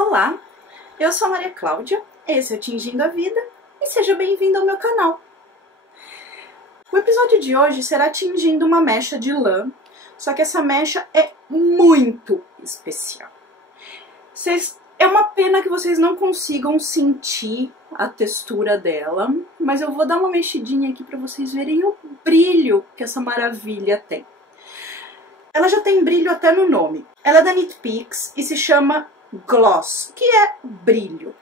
Olá, eu sou a Maria Cláudia, esse é o Tingindo a Vida e seja bem-vindo ao meu canal. O episódio de hoje será tingindo uma mecha de lã, só que essa mecha é muito especial. É uma pena que vocês não consigam sentir a textura dela, mas eu vou dar uma mexidinha aqui para vocês verem o brilho que essa maravilha tem. Ela já tem brilho até no nome. Ela é da Knit Picks e se chama Gloss, que é brilho.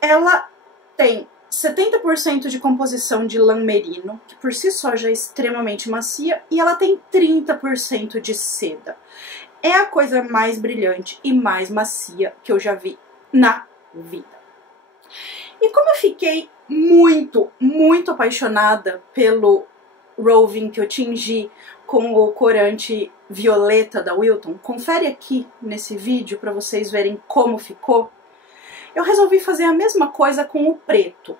Ela tem 70% de composição de lã merino, que por si só já é extremamente macia, e ela tem 30% de seda. É a coisa mais brilhante e mais macia que eu já vi na vida. E como eu fiquei muito apaixonada pelo roving que eu tingi com o corante violeta da Wilton, confere aqui nesse vídeo para vocês verem como ficou. Eu resolvi fazer a mesma coisa com o preto,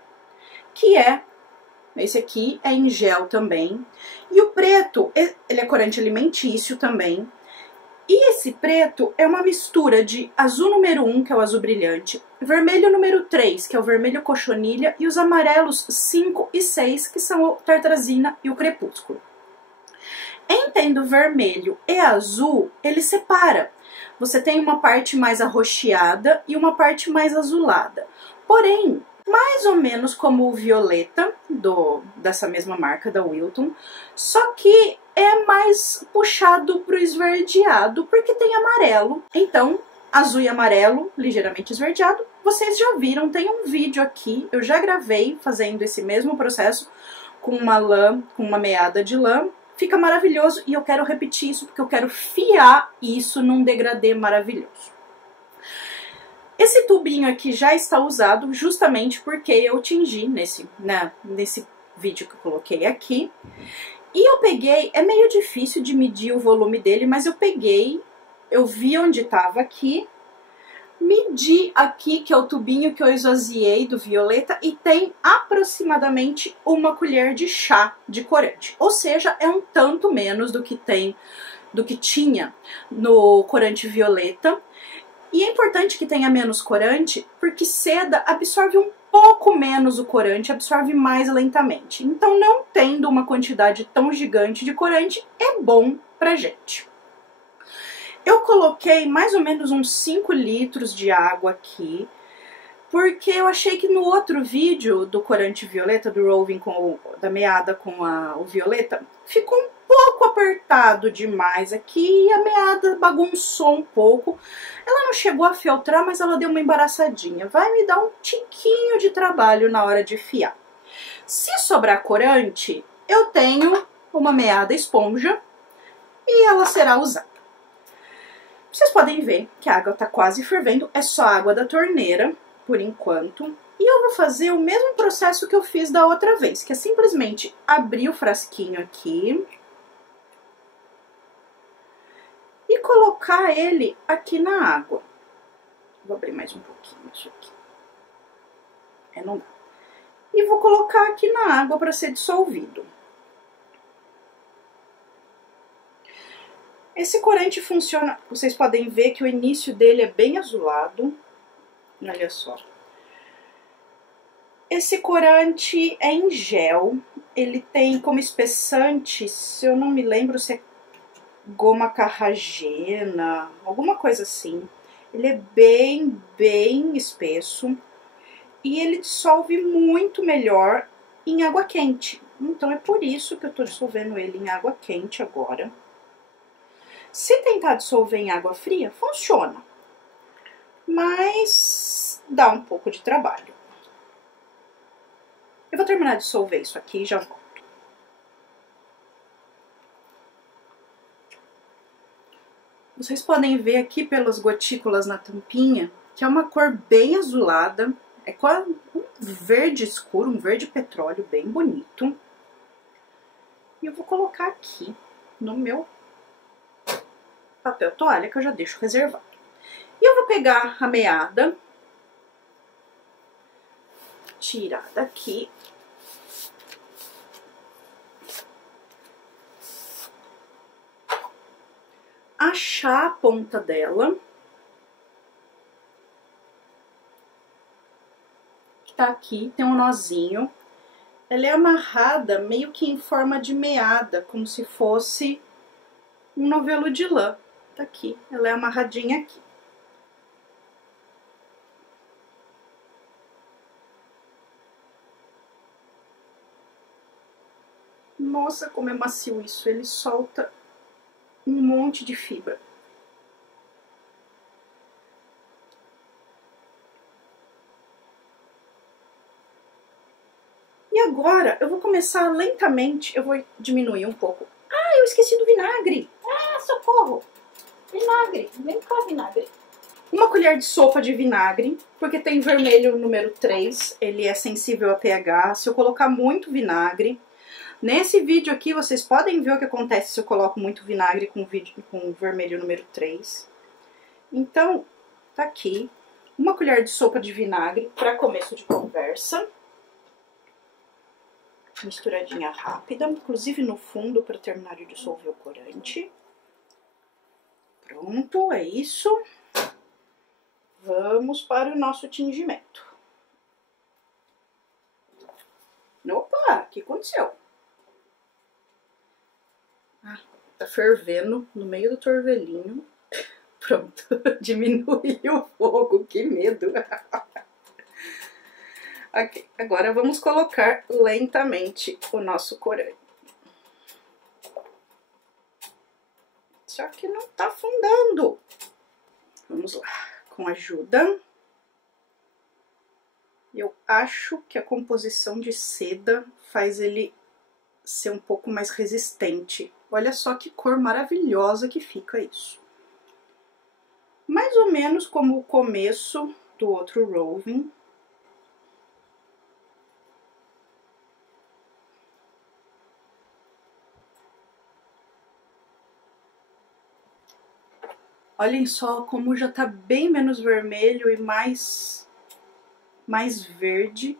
que é, esse aqui é em gel também, e o preto, ele é corante alimentício também, e esse preto é uma mistura de azul número 1, que é o azul brilhante, vermelho número 3, que é o vermelho cochonilha, e os amarelos 5 e 6, que são o tartrazina e o crepúsculo. Em tendo vermelho e azul, ele separa. Você tem uma parte mais arroxeada e uma parte mais azulada. Porém, mais ou menos como o violeta dessa mesma marca, da Wilton, só que é mais puxado para o esverdeado, porque tem amarelo. Então, azul e amarelo, ligeiramente esverdeado, vocês já viram, tem um vídeo aqui, eu já gravei fazendo esse mesmo processo com uma lã, com uma meada de lã. Fica maravilhoso e eu quero repetir isso porque eu quero fiar isso num degradê maravilhoso. Esse tubinho aqui já está usado justamente porque eu tingi nesse vídeo que eu coloquei aqui. E eu peguei, é meio difícil de medir o volume dele, mas eu vi onde estava aqui, medi aqui, que é o tubinho que eu esvaziei do violeta, e tem aproximadamente 1 colher de chá de corante. Ou seja, é um tanto menos do que tinha no corante violeta. E é importante que tenha menos corante, porque seda absorve um pouco menos o corante, absorve mais lentamente. Então, não tendo uma quantidade tão gigante de corante, é bom pra gente. Eu coloquei mais ou menos uns 5 litros de água aqui, porque eu achei que no outro vídeo do corante violeta, do roving da meada com o violeta, ficou um pouco apertado demais aqui e a meada bagunçou um pouco. Ela não chegou a feltrar, mas ela deu uma embaraçadinha. Vai me dar um tiquinho de trabalho na hora de fiar. Se sobrar corante, eu tenho uma meada esponja e ela será usada. Vocês podem ver que a água está quase fervendo, é só água da torneira, por enquanto. E eu vou fazer o mesmo processo que eu fiz da outra vez, que é simplesmente abrir o frasquinho aqui e colocar ele aqui na água. Vou abrir mais um pouquinho isso aqui. Não dá. E vou colocar aqui na água para ser dissolvido. Esse corante funciona, vocês podem ver que o início dele é bem azulado. Olha só. Esse corante é em gel, ele tem como espessante, se eu não me lembro se é goma carragena, alguma coisa assim. Ele é bem espesso e ele dissolve muito melhor em água quente. Então é por isso que eu tô dissolvendo ele em água quente agora. Se tentar dissolver em água fria, funciona, mas dá um pouco de trabalho. Eu vou terminar de dissolver isso aqui e já volto. Vocês podem ver aqui pelas gotículas na tampinha que é uma cor bem azulada, é quase um verde escuro, um verde petróleo bem bonito. E eu vou colocar aqui no meu papel toalha que eu já deixo reservado. E eu vou pegar a meada, tirar daqui, achar a ponta dela tá aqui, tem um nozinho. Ela é amarrada meio que em forma de meada, como se fosse um novelo de lã. Tá aqui, ela é amarradinha aqui. Nossa, como é macio isso, ele solta um monte de fibra. E agora eu vou começar lentamente, eu vou diminuir um pouco. Ah, eu esqueci do vinagre! Ah, socorro! Vinagre, vem cá, vinagre. Uma colher de sopa de vinagre, porque tem vermelho número 3, ele é sensível a pH. Se eu colocar muito vinagre, nesse vídeo aqui vocês podem ver o que acontece se eu coloco muito vinagre com vermelho número 3. Então, tá aqui, uma colher de sopa de vinagre para começo de conversa. Misturadinha rápida, inclusive no fundo para terminar de dissolver o corante. Pronto, é isso. Vamos para o nosso tingimento. Opa, o que aconteceu? Ah, tá fervendo no meio do torvelinho. Pronto, diminuiu o fogo, que medo. Ok, agora vamos colocar lentamente o nosso corante. Só que não tá afundando. Vamos lá, com ajuda. Eu acho que a composição de seda faz ele ser um pouco mais resistente. Olha só que cor maravilhosa que fica isso. Mais ou menos como o começo do outro roving. Olhem só como já tá bem menos vermelho e mais verde.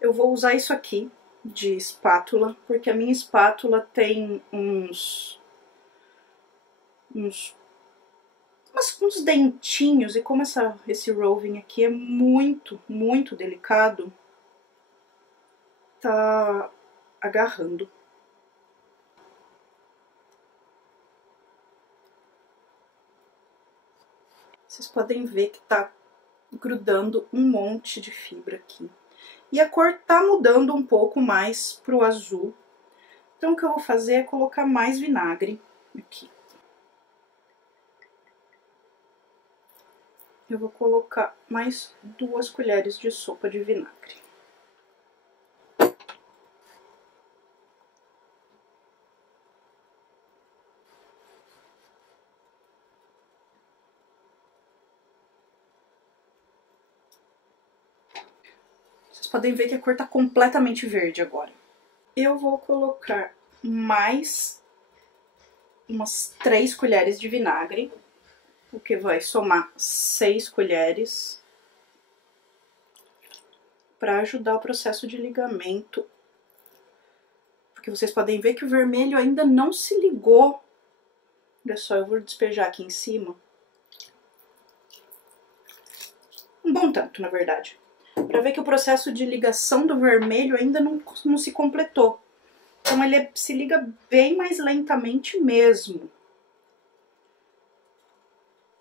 Eu vou usar isso aqui de espátula, porque a minha espátula tem uns dentinhos, e como esse roving aqui é muito delicado, tá agarrando. Vocês podem ver que tá grudando um monte de fibra aqui. E a cor tá mudando um pouco mais pro azul. Então o que eu vou fazer é colocar mais vinagre aqui. Eu vou colocar mais 2 colheres de sopa de vinagre. Vocês podem ver que a cor tá completamente verde agora. Eu vou colocar mais umas 3 colheres de vinagre, o que vai somar 6 colheres, para ajudar o processo de ligamento. Porque vocês podem ver que o vermelho ainda não se ligou. Olha só, eu vou despejar aqui em cima. Um bom tanto, na verdade. Para ver que o processo de ligação do vermelho ainda não se completou. Então ele se liga bem mais lentamente mesmo,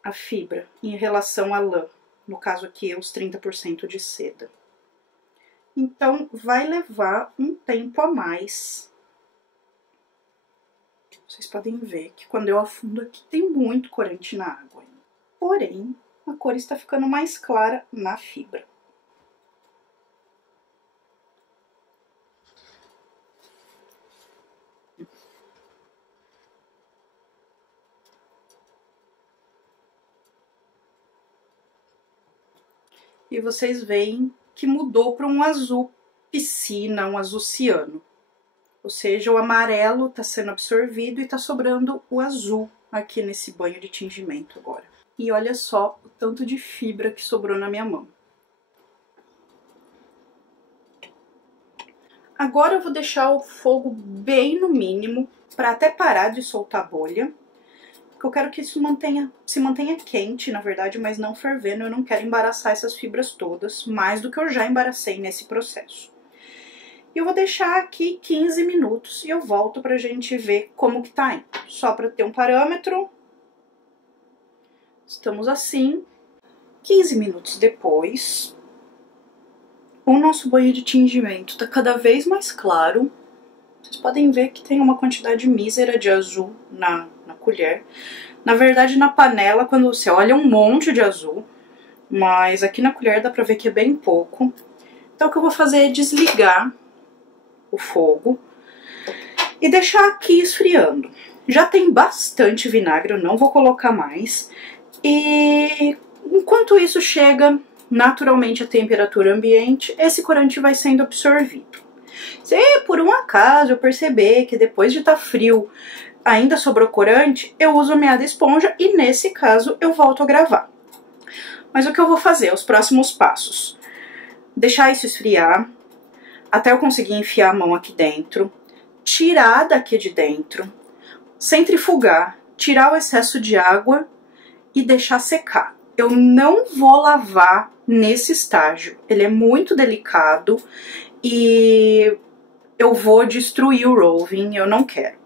a fibra, em relação à lã. No caso aqui, os 30% de seda. Então vai levar um tempo a mais. Vocês podem ver que quando eu afundo aqui tem muito corante na água. Porém, a cor está ficando mais clara na fibra. E vocês veem que mudou para um azul piscina, um azul ciano. Ou seja, o amarelo está sendo absorvido e está sobrando o azul aqui nesse banho de tingimento agora. E olha só o tanto de fibra que sobrou na minha mão. Agora eu vou deixar o fogo bem no mínimo, para até parar de soltar bolha. porque eu quero que isso se mantenha quente, na verdade, mas não fervendo. Eu não quero embaraçar essas fibras todas, mais do que eu já embaracei nesse processo. E eu vou deixar aqui 15 minutos e eu volto pra gente ver como que tá indo. Só pra ter um parâmetro. Estamos assim. 15 minutos depois, o nosso banho de tingimento tá cada vez mais claro. Vocês podem ver que tem uma quantidade mísera de azul na colher. Na verdade, na panela, quando você olha, um monte de azul. Mas aqui na colher dá pra ver que é bem pouco. Então o que eu vou fazer é desligar o fogo e deixar aqui esfriando. Já tem bastante vinagre, eu não vou colocar mais. E enquanto isso chega naturalmente a temperatura ambiente, esse corante vai sendo absorvido. Se por um acaso eu perceber que depois de estar frio ainda sobrou corante, eu uso a meada esponja e nesse caso eu volto a gravar. Mas o que eu vou fazer, os próximos passos? Deixar isso esfriar até eu conseguir enfiar a mão aqui dentro, tirar daqui de dentro, centrifugar, tirar o excesso de água e deixar secar. Eu não vou lavar nesse estágio, ele é muito delicado e eu vou destruir o roving, eu não quero.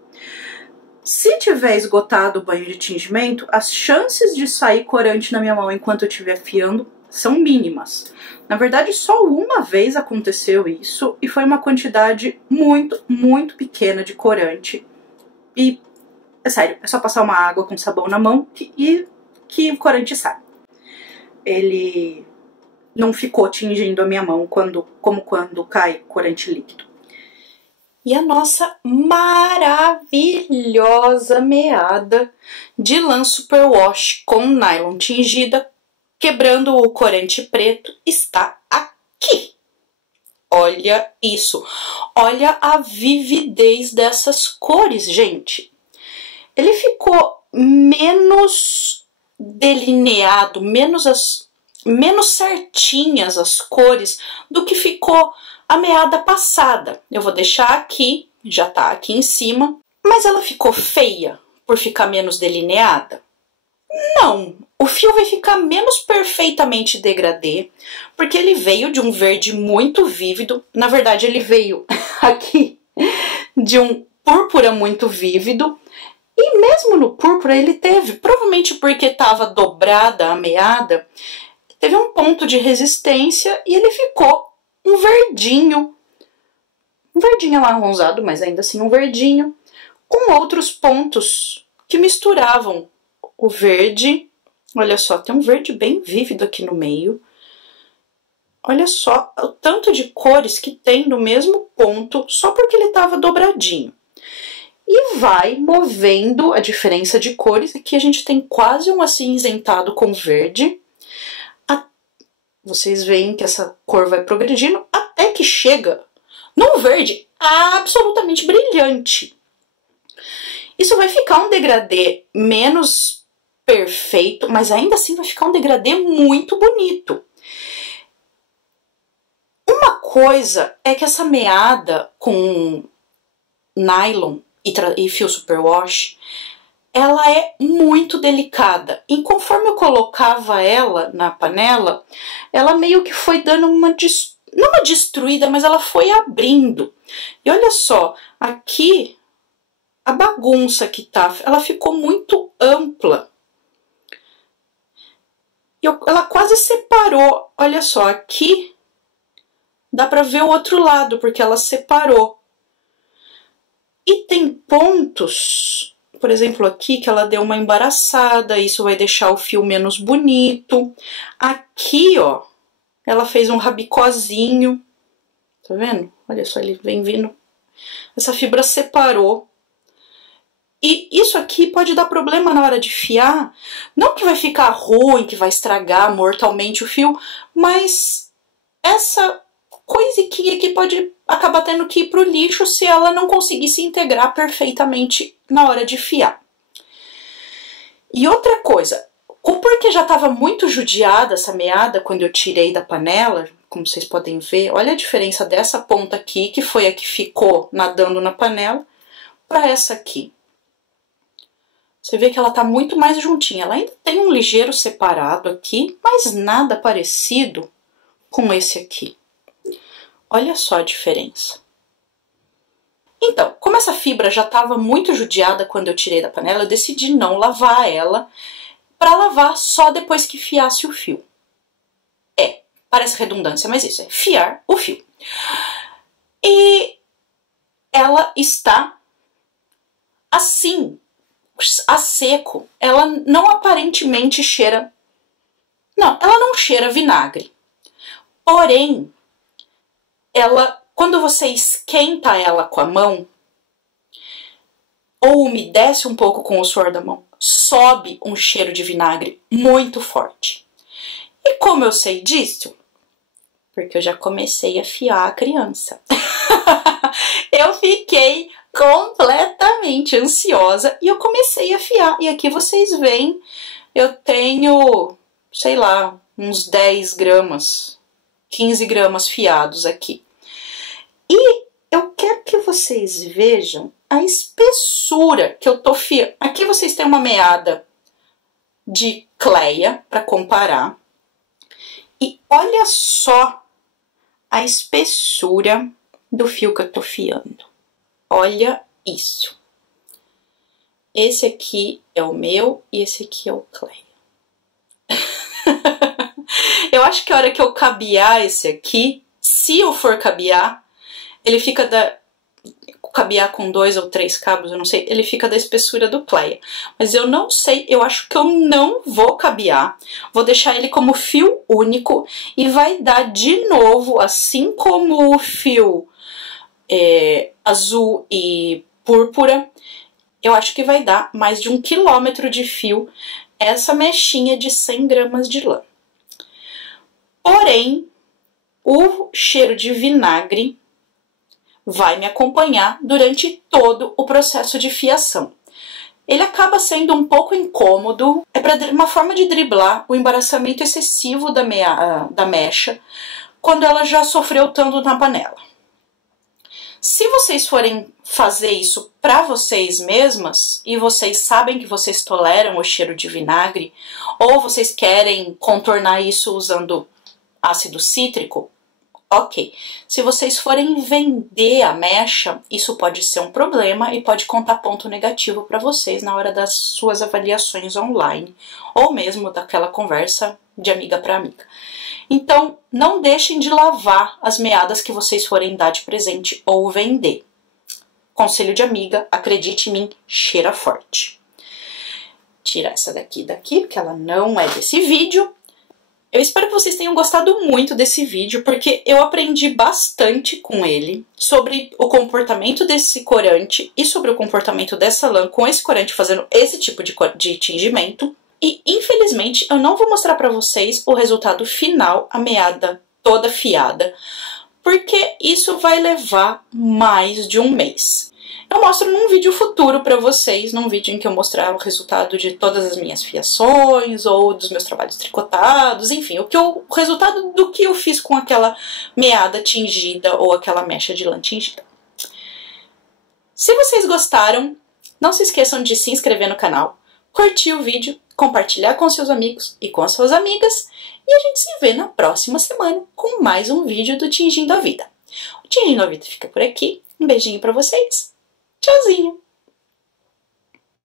Se tiver esgotado o banho de tingimento, as chances de sair corante na minha mão enquanto eu estiver afiando são mínimas. Na verdade, só uma vez aconteceu isso e foi uma quantidade muito, muito pequena de corante. E, é sério, é só passar uma água com sabão na mão e que o corante sai. Ele não ficou tingindo a minha mão como quando cai corante líquido. E a nossa maravilhosa meada de lã superwash com nylon tingida, quebrando o corante preto, está aqui. Olha isso. Olha a vividez dessas cores, gente. Ele ficou menos delineado, menos certinhas as cores do que ficou a meada passada. Eu vou deixar aqui, já tá aqui em cima, mas ela ficou feia por ficar menos delineada? Não, o fio vai ficar menos perfeitamente degradê, porque ele veio de um verde muito vívido. Na verdade, ele veio aqui de um púrpura muito vívido. E mesmo no púrpura ele teve, provavelmente porque estava dobrada a meada, teve um ponto de resistência e ele ficou um verdinho amarronzado, mas ainda assim um verdinho, com outros pontos que misturavam o verde. Olha só, tem um verde bem vívido aqui no meio. Olha só o tanto de cores que tem no mesmo ponto, só porque ele estava dobradinho. E vai movendo a diferença de cores. Aqui a gente tem quase um acinzentado com verde. Vocês veem que essa cor vai progredindo até que chega num verde absolutamente brilhante. Isso vai ficar um degradê menos perfeito, mas ainda assim vai ficar um degradê muito bonito. Uma coisa é que essa meada com nylon e fio superwash, ela é muito delicada. E conforme eu colocava ela na panela, ela meio que foi dando não uma destruída, mas ela foi abrindo. E olha só, aqui a bagunça que tá, ela ficou muito ampla. Ela quase separou. Olha só, aqui dá pra ver o outro lado, porque ela separou. E tem pontos, por exemplo, aqui que ela deu uma embaraçada, isso vai deixar o fio menos bonito. Aqui, ó, ela fez um rabicózinho, tá vendo? Olha só, ele vem vindo. Essa fibra separou. E isso aqui pode dar problema na hora de fiar. Não que vai ficar ruim, que vai estragar mortalmente o fio, mas essa coisiquinha aqui pode acabar tendo que ir pro lixo se ela não conseguir se integrar perfeitamente na hora de fiar. E outra coisa, porque já estava muito judiada essa meada quando eu tirei da panela, como vocês podem ver, olha a diferença dessa ponta aqui, que foi a que ficou nadando na panela, para essa aqui. Você vê que ela tá muito mais juntinha. Ela ainda tem um ligeiro separado aqui, mas nada parecido com esse aqui. Olha só a diferença. Então, como essa fibra já estava muito judiada quando eu tirei da panela, eu decidi não lavar ela, para lavar só depois que fiasse o fio. Parece redundância, mas isso é fiar o fio. E ela está assim, a seco. Ela não aparentemente cheira... Não, ela não cheira vinagre. Porém, ela, quando você esquenta ela com a mão, ou umedece um pouco com o suor da mão, sobe um cheiro de vinagre muito forte. E como eu sei disso? Porque eu já comecei a fiar a criança. Eu fiquei completamente ansiosa e eu comecei a fiar. E aqui vocês veem, eu tenho, sei lá, uns 10 gramas, 15 gramas fiados aqui. E eu quero que vocês vejam a espessura que eu tô fiando. Aqui vocês têm uma meada de Cleia para comparar. E olha só a espessura do fio que eu tô fiando. Olha isso. Esse aqui é o meu e esse aqui é o Cleia. Eu acho que a hora que eu cabear esse aqui, se eu for cabear, ele fica cabear com 2 ou 3 cabos, eu não sei, ele fica da espessura do Cleia. Mas eu não sei, eu acho que eu não vou cabear. Vou deixar ele como fio único e vai dar de novo, assim como o fio azul e púrpura, eu acho que vai dar mais de 1 quilômetro de fio essa mechinha de 100 gramas de lã. Porém, o cheiro de vinagre vai me acompanhar durante todo o processo de fiação. Ele acaba sendo um pouco incômodo, é uma forma de driblar o embaraçamento excessivo da mecha quando ela já sofreu tanto na panela. Se vocês forem fazer isso para vocês mesmas e vocês sabem que vocês toleram o cheiro de vinagre, ou vocês querem contornar isso usando ácido cítrico, ok. Se vocês forem vender a mecha, isso pode ser um problema e pode contar ponto negativo para vocês na hora das suas avaliações online, ou mesmo daquela conversa de amiga para amiga. Então, não deixem de lavar as meadas que vocês forem dar de presente ou vender. Conselho de amiga, acredite em mim, cheira forte. Tira essa daqui, porque ela não é desse vídeo. Eu espero que vocês tenham gostado muito desse vídeo, porque eu aprendi bastante com ele sobre o comportamento desse corante e sobre o comportamento dessa lã com esse corante fazendo esse tipo de tingimento. E, infelizmente, eu não vou mostrar pra vocês o resultado final, a meada toda fiada, porque isso vai levar mais de um mês. Eu mostro num vídeo futuro pra vocês, num vídeo em que eu mostrar o resultado de todas as minhas fiações, ou dos meus trabalhos tricotados, enfim, o resultado do que eu fiz com aquela meada tingida ou aquela mecha de lã tingida. Se vocês gostaram, não se esqueçam de se inscrever no canal, curtir o vídeo, compartilhar com seus amigos e com as suas amigas, e a gente se vê na próxima semana com mais um vídeo do Tingindo a Vida. O Tingindo a Vida fica por aqui, um beijinho pra vocês, tchauzinho!